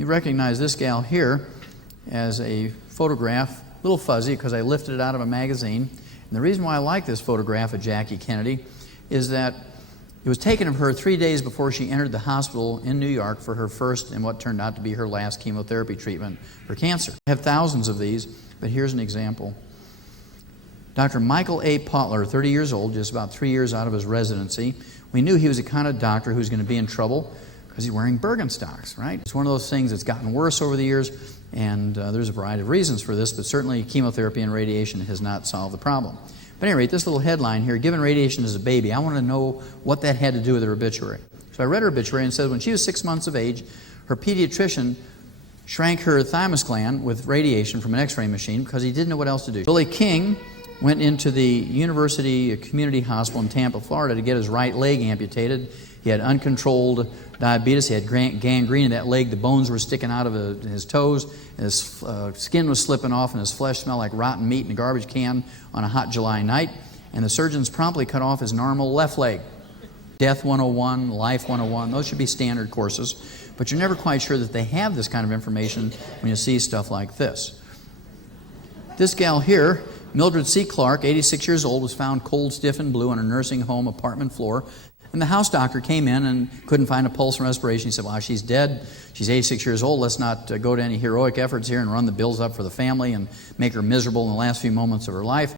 You recognize this gal here as a photograph, a little fuzzy because I lifted it out of a magazine. And the reason why I like this photograph of Jackie Kennedy is that it was taken of her 3 days before she entered the hospital in New York for her first and what turned out to be her last chemotherapy treatment for cancer. I have thousands of these, but here's an example. Dr. Michael A. Potler, 30 years old, just about 3 years out of his residency. We knew he was the kind of doctor who's going to be in trouble because he's wearing Birkenstocks, right? It's one of those things that's gotten worse over the years, and there's a variety of reasons for this, but certainly chemotherapy and radiation has not solved the problem. But at any rate, this little headline here, given radiation as a baby, I want to know what that had to do with her obituary. So I read her obituary and it said when she was 6 months of age, her pediatrician shrank her thymus gland with radiation from an x-ray machine because he didn't know what else to do. Billy King went into the University Community Hospital in Tampa, Florida to get his right leg amputated. He had uncontrolled diabetes, he had gangrene in that leg, the bones were sticking out of his toes, and his skin was slipping off, and his flesh smelled like rotten meat in a garbage can on a hot July night, and the surgeons promptly cut off his normal left leg. Death 101, Life 101, those should be standard courses, but you're never quite sure that they have this kind of information when you see stuff like this. This gal here, Mildred C. Clark, 86 years old, was found cold, stiff, and blue on a nursing home apartment floor. And the house doctor came in and couldn't find a pulse and respiration. He said, well, she's dead. She's 86 years old. Let's not go to any heroic efforts here and run the bills up for the family and make her miserable in the last few moments of her life.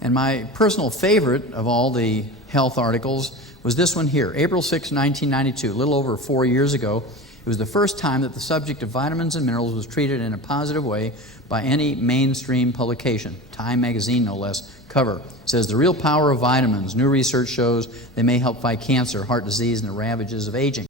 And my personal favorite of all the health articles was this one here, April 6, 1992, a little over 4 years ago. It was the first time that the subject of vitamins and minerals was treated in a positive way by any mainstream publication, Time magazine no less, cover. It says, the real power of vitamins. New research shows they may help fight cancer, heart disease, and the ravages of aging.